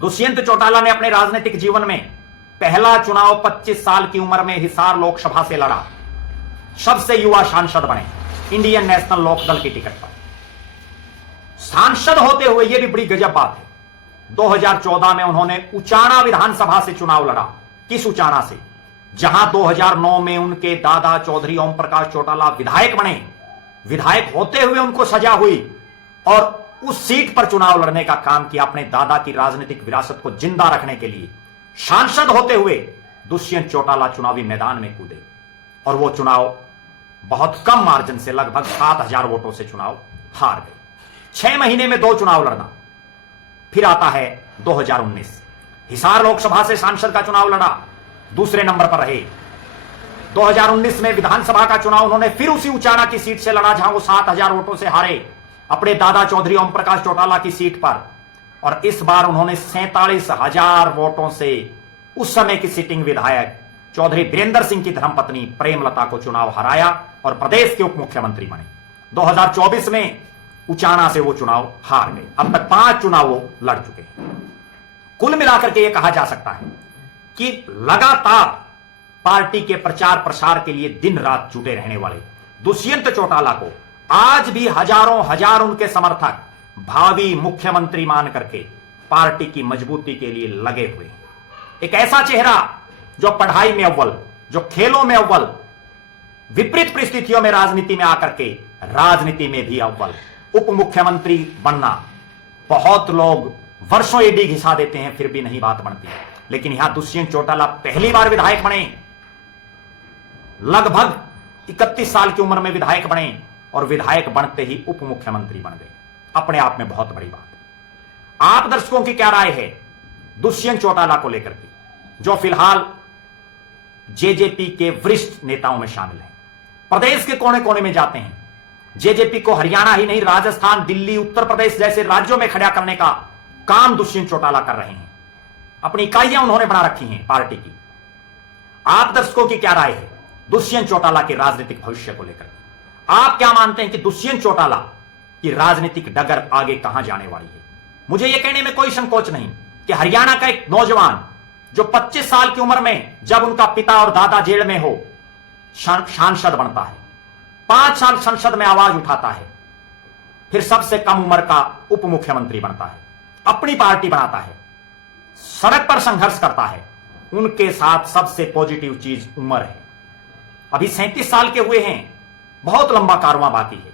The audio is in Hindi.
दुष्यंत चौटाला ने अपने राजनीतिक जीवन में पहला चुनाव 25 साल की उम्र में हिसार लोकसभा से लड़ा। सबसे युवा सांसद बने इंडियन नेशनल लोकदल की टिकट पर। सांसद होते हुए यह भी बड़ी गजब बात है, 2014 में उन्होंने उचाना विधानसभा से चुनाव लड़ा। किस उचाना से? जहां 2009 में उनके दादा चौधरी ओम प्रकाश चौटाला विधायक बने। विधायक होते हुए उनको सजा हुई और उस सीट पर चुनाव लड़ने का काम किया अपने दादा की राजनीतिक विरासत को जिंदा रखने के लिए। सांसद होते हुए दुष्यंत चौटाला चुनावी मैदान में कूदे और वो चुनाव बहुत कम मार्जिन से, लगभग 7,000 वोटों से चुनाव हार गए। 6 महीने में 2 चुनाव लड़ना। फिर आता है 2019, हिसार लोकसभा से सांसद का चुनाव लड़ा, दूसरे नंबर पर रहे। 2019 में विधानसभा का चुनाव उन्होंने फिर उसी उचाना की सीट से लड़ा जहां वो 7,000 वोटों से हारे, अपने दादा चौधरी ओम प्रकाश चौटाला की सीट पर। और इस बार उन्होंने 47,000 वोटों से उस समय की सिटिंग विधायक चौधरी वीरेंद्र सिंह की धर्मपत्नी प्रेमलता को चुनाव हराया और प्रदेश के उप मुख्यमंत्री बने। 2024 में उचाना से वो चुनाव हार गए। अब तक 5 चुनाव वो लड़ चुके हैं। कुल मिलाकर के ये कहा जा सकता है कि लगातार पार्टी के प्रचार प्रसार के लिए दिन रात जुटे रहने वाले दुष्यंत चौटाला को आज भी हजारों हजार उनके समर्थक भावी मुख्यमंत्री मान करके पार्टी की मजबूती के लिए लगे हुए हैं। एक ऐसा चेहरा जो पढ़ाई में अव्वल, जो खेलों में अव्वल, विपरीत परिस्थितियों में राजनीति में आकर के राजनीति में भी अव्वल, उप मुख्यमंत्री बनना। बहुत लोग वर्षों ईडी घिसा देते हैं फिर भी नहीं बात बनती, लेकिन यहां दुष्यंत चौटाला पहली बार विधायक बने, लगभग 31 साल की उम्र में विधायक बने और विधायक बनते ही उप मुख्यमंत्री बन गए। अपने आप में बहुत बड़ी बात है। आप दर्शकों की क्या राय है दुष्यंत चौटाला को लेकर के, जो फिलहाल जेजेपी के वरिष्ठ नेताओं में शामिल हैं, प्रदेश के कोने कोने में जाते हैं, जेजेपी को हरियाणा ही नहीं राजस्थान, दिल्ली, उत्तर प्रदेश जैसे राज्यों में खड़ा करने का काम दुष्यंत चौटाला कर रहे हैं। अपनी इकाइयां उन्होंने बना रखी हैं पार्टी की। आप दर्शकों की क्या राय है दुष्यंत चौटाला के राजनीतिक भविष्य को लेकर? आप क्या मानते हैं कि दुष्यंत चौटाला की राजनीतिक डगर आगे कहां जाने वाली है? मुझे यह कहने में कोई संकोच नहीं कि हरियाणा का एक नौजवान जो 25 साल की उम्र में, जब उनका पिता और दादा जेल में हो, सांसद बनता है, 5 साल संसद में आवाज उठाता है, फिर सबसे कम उम्र का उप मुख्यमंत्री बनता है, अपनी पार्टी बनाता है, सड़क पर संघर्ष करता है। उनके साथ सबसे पॉजिटिव चीज उम्र है। अभी 37 साल के हुए हैं, बहुत लंबा कारवां बाकी है।